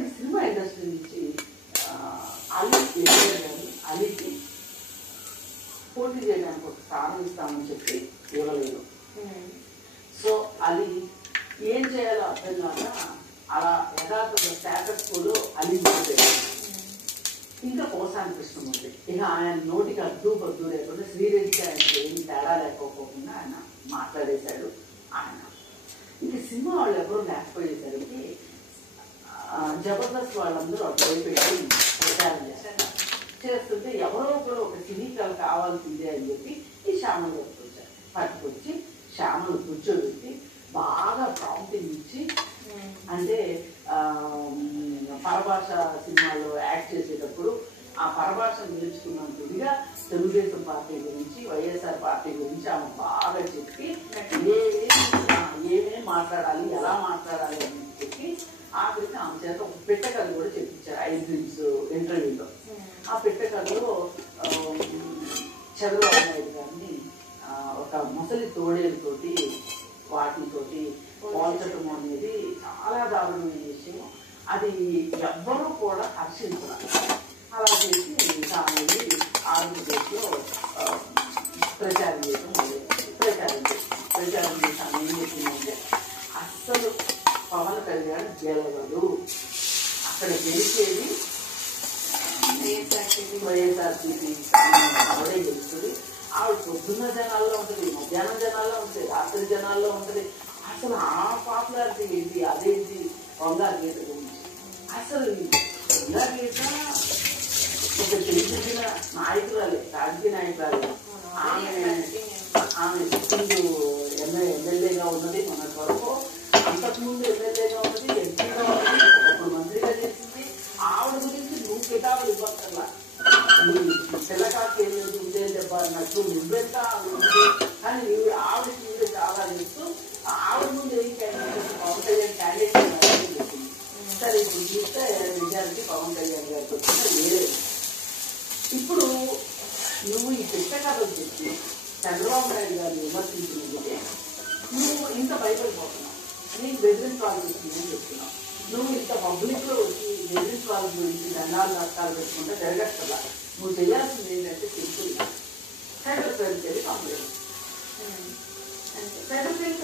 ఈ cinema industry నుంచి అలీ ఎన్టీఆర్ గారు అలీకి పోటీ చేయడానికి ఒక స్థానం ఇస్తామని చెప్పి ఇవ్వలేదు. సో అలీ ఏం చేయాలో అర్థం కాక అలా యథార్థ స్టేటస్ కూడా అలీ మాట్లాడారు. ఇంకా పోసాని కృష్ణమూర్తి ఇక ఆయన నోటికి అడ్డు పద్దు లేకుండా శ్రీరెడ్డికి ఆయనకి ఏమి తేడా లేకపోకుండా ఆయన మాట్లాడేశాడు. ఆయన ఇంక సినిమా వాళ్ళు ఎవరు లేకపోయేసరికి జబర్దస్త్ వాళ్ళందరూ అటు పెట్టి ప్రచారం చేస్తుంటే ఎవరో కూడా ఒక సినీ కళ కావాల్సిందే అని చెప్పి ఈ శ్యామలు వచ్చారు. పట్టుకొచ్చి శ్యామలు కూర్చోబెట్టి బాగా ప్రాంప్టింగ్ ఇచ్చి, అంటే పరభాష సినిమాలో యాక్ట్ చేసేటప్పుడు ఆ పరభాషను నేర్చుకున్నంతగా తెలుగుదేశం పార్టీ గురించి వైఎస్ఆర్ పార్టీ గురించి ఆమె బాగా చెప్పి ఏమేమి మాట్లాడాలి ఎలా మాట్లాడాలి అని చెప్పి ఆఖరికి ఆమె చేత ఒక పెట్టకథ కూడా చెప్పించారు 5 డ్రీమ్స్ ఇంటర్వ్యూలో. ఆ పెట్టకథలో చంద్రబాబు నాయుడు గారిని ఒక ముసలి తోడేలతోటి వాటితోటి పోల్చడం అనేది చాలా దారుణమైన విషయం. అది ఎవ్వరూ కూడా హర్షించాలి. అలా చేసి దానిని ఆంధ్రప్రదేశ్లో ప్రచారం చేయడం ప్రచారం చేశాను. ఏం చెప్పిందంటే అస్సలు పవన్ కళ్యాణ్ గెలవడు, అక్కడ గెలిచేది వైఎస్ఆర్సీపీ ఆవిడే గెలుస్తుంది. ఆవిడ పొద్దున్న జనాల్లో ఉంటుంది, మధ్యాహ్నం జనాల్లో ఉంటుంది, రాత్రి జనాల్లో ఉంటుంది. అసలు ఆ పాపులారిటీ ఏంటి, అదేంటి వంగారు గీత గురించి. అసలు వంగారు గీత ఒక తెలిసిన నాయకురాలే, రాజకీయ నాయకురాలే. ఆమె ఎమ్మెల్యేగా ఉన్నది మొన్నటి వరకు, అంతకుముందు ఎమ్మెల్యేగా ఉన్నది, ఎంపీగా ఉన్నది, ఒకప్పుడు మంత్రిగా చేసింది. ఆవిడ గురించి నువ్వు కితాబులు ఇవ్వక్కర్లా, పిల్లకాకి ఉంటే దెబ్బ అన్నట్టు నువ్వెంత ఉంది. కానీ ఆవిడకి నువ్వే చాలా చేస్తూ ఆవిడ ముందు ఏం క్యాండిడేట్ పవన్ కళ్యాణ్ క్యాండిడేట్ చెప్పింది. సరే ఇప్పుడు చూస్తే నిజానికి పవన్ కళ్యాణ్ గారికి వచ్చిన వేరే. ఇప్పుడు నువ్వు ఈ పెట్ట కథలు చెప్పి చంద్రబాబు నాయుడు గారిని విమర్శించినందుకే నువ్వు ఇంత భయపడిపోతున్నావు. నీకు బెదిరించాల్సి వచ్చిందని చెప్తున్నావు. నువ్వు ఇంత పబ్లిక్లో వచ్చి బెదిరించాల గురించి దండాలు నష్టాలు పెట్టుకుంటే జరగక్కర్లా. నువ్వు చేయాల్సింది ఏంటంటే సింపుల్ సైబర్ క్రైమ్ చేసి కంప్లైంట్. Cyber crime